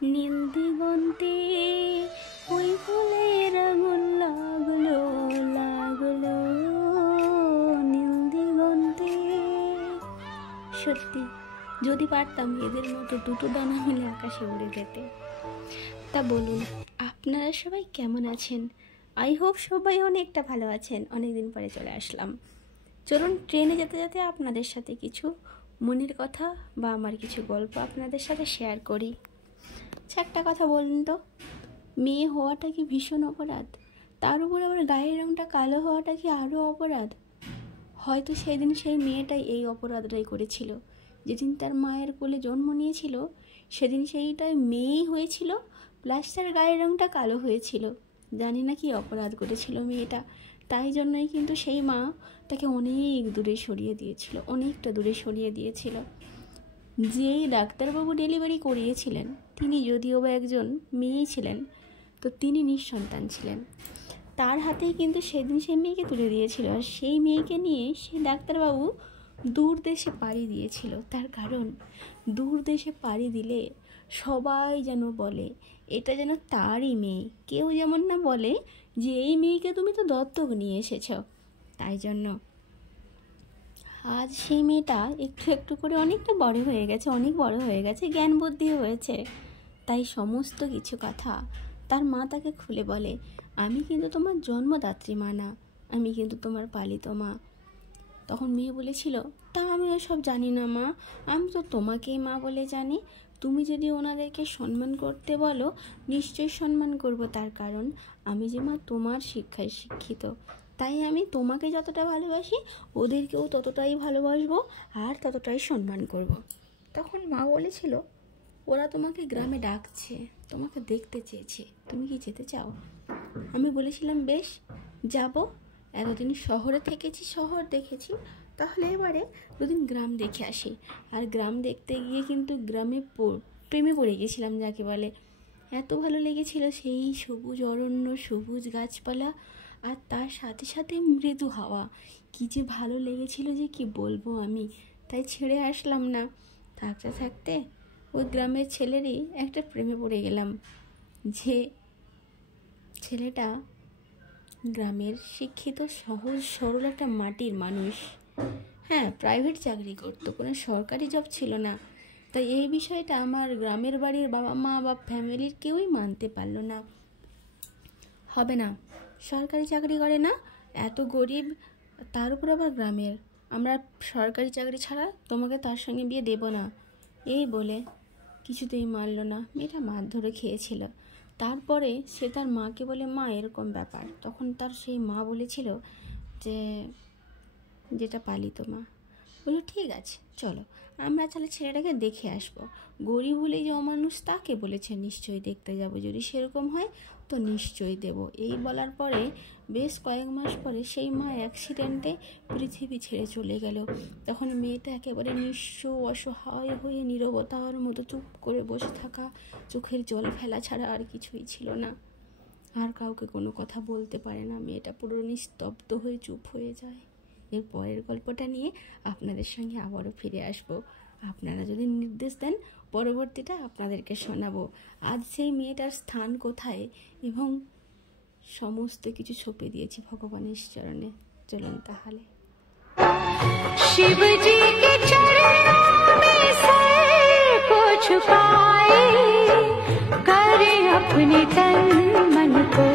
নীল দিগন্তে ওই ফুলের আগুন লাগলো লাগলো নীল দিগন্তে। সত্যি যদি পারতাম এদের মতো দুটো দানা মিলে আকাশে উড়ে যেতে। তা বলুন, আপনারা সবাই কেমন আছেন? আই হোপ সবাই অনেকটা ভালো আছেন। অনেকদিন পরে চলে আসলাম। চলুন ট্রেনে যেতে যেতে আপনাদের সাথে কিছু মনের কথা বা আমার কিছু গল্প আপনাদের সাথে শেয়ার করি। আচ্ছা, একটা কথা বলুন তো, মেয়ে হওয়াটা কি ভীষণ অপরাধ? তার উপর আবার গায়ের রঙটা কালো হওয়াটা কি আরও অপরাধ? হয়তো সেদিন সেই মেয়েটাই এই অপরাধটাই করেছিল। যেদিন তার মায়ের কোলে জন্ম নিয়েছিল সেদিন সেইটাই মেয়েই হয়েছিল, প্লাস তার গায়ের রঙটা কালো হয়েছিল। জানি না কি অপরাধ করেছিল মেয়েটা, তাই জন্যই কিন্তু সেই মা তাকে অনেক দূরে সরিয়ে দিয়েছিল, অনেকটা দূরে সরিয়ে দিয়েছিল। যেই ডাক্তারবাবু ডেলিভারি করিয়েছিলেন তিনি যদিও বা একজন মেয়েই ছিলেন, তো তিনি নিঃসন্তান ছিলেন। তার হাতেই কিন্তু সেদিন সেই মেয়েকে তুলে দিয়েছিল। আর সেই মেয়েকে নিয়ে সেই ডাক্তারবাবু দূর দেশে পাড়ি দিয়েছিল। তার কারণ দূর দেশে পাড়ি দিলে সবাই যেন বলে এটা যেন তারই মেয়ে, কেউ যেমন না বলে যে এই মেয়েকে তুমি তো দত্তক নিয়ে এসেছ। তাই জন্য আজ সেই মেয়েটা একটু একটু করে অনেকটা বড় হয়ে গেছে, অনেক বড় হয়ে গেছে, জ্ঞান বুদ্ধি হয়েছে। তাই সমস্ত কিছু কথা তার মা তাকে খুলে বলে, আমি কিন্তু তোমার জন্মদাত্রী মা না, আমি কিন্তু তোমার পালিত মা। তখন মেয়ে বলেছিল, তা আমি ওসব জানি না মা, আমি তো তোমাকেই মা বলে জানি। তুমি যদি ওনাদেরকে সম্মান করতে বলো নিশ্চয়ই সম্মান করব, তার কারণ আমি যে মা তোমার শিক্ষায় শিক্ষিত, তাই আমি তোমাকে যতটা ভালোবাসি ওদেরকেও ততটাই ভালোবাসবো আর ততটাই সম্মান করব। তখন মা বলেছিল, ওরা তোমাকে গ্রামে ডাকছে, তোমাকে দেখতে চেয়েছে, তুমি কি যেতে চাও? আমি বলেছিলাম বেশ যাব, এতদিন শহরে থেকেছি, শহর দেখেছি, তাহলে এবারে দুদিন গ্রাম দেখে আসি। আর গ্রাম দেখতে গিয়ে কিন্তু গ্রামে প্রেমে পড়ে গেছিলাম যাকে বলে। এত ভালো লেগেছিল সেই সবুজ অরণ্য, সবুজ গাছপালা আর তার সাথে সাথে মৃদু হাওয়া। কি যে ভালো লেগেছিল যে কি বলবো আমি। তাই ছেড়ে আসলাম না। থাকতে থাকতে ওই গ্রামের ছেলেরই একটা প্রেমে পড়ে গেলাম, যে ছেলেটা গ্রামের শিক্ষিত সহজ সরল একটা মাটির মানুষ। হ্যাঁ, প্রাইভেট চাকরি করতো, কোনো সরকারি জব ছিল না। তাই এই বিষয়টা আমার গ্রামের বাড়ির বাবা মা বা ফ্যামিলির কেউই মানতে পারলো না। হবে না, সরকারি চাকরি করে না, এত গরিব, তার উপর আবার গ্রামের, আমরা সরকারি চাকরি ছাড়া তোমাকে তার সঙ্গে বিয়ে দেব না, এই বলে কিছুতেই মানলো না। মেয়েটা মারধরে খেয়েছিল। তারপরে সে তার মাকে বলে, মা এরকম ব্যাপার। তখন তার সেই মা বলেছিল যে যেটা পালিত মা, বললো ঠিক আছে চলো আমরা তাহলে ছেলেটাকে দেখে আসবো। গরিব হলেই যে অমানুষ তাকে বলেছে নিশ্চয়ই দেখতে যাব, যদি সেরকম হয় তো নিশ্চয়ই দেব। এই বলার পরে বেশ কয়েক মাস পরে সেই মা অ্যাক্সিডেন্টে পৃথিবী ছেড়ে চলে গেল। তখন মেয়েটা একেবারে নিঃস্ব অসহায় হয়ে নীরবতার মতো চুপ করে বসে থাকা, চোখের জল ফেলা ছাড়া আর কিছুই ছিল না। আর কাউকে কোনো কথা বলতে পারে না, মেয়েটা পুরো নিস্তব্ধ হয়ে চুপ হয়ে যায়। এর পরের গল্পটা নিয়ে আপনাদের সঙ্গে আবারও ফিরে আসব। আপনারা যদি নির্দেশ দেন পরবর্তীটা আপনাদেরকে শোনাবো। আজ সেই মেয়েটার স্থান কোথায় এবং সমস্ত কিছু ছপে দিয়েছি ভগবানের চরণে। চলুন তাহলে। शिवजी के चरणों में सर को झुकाए, करे अपने तन मन को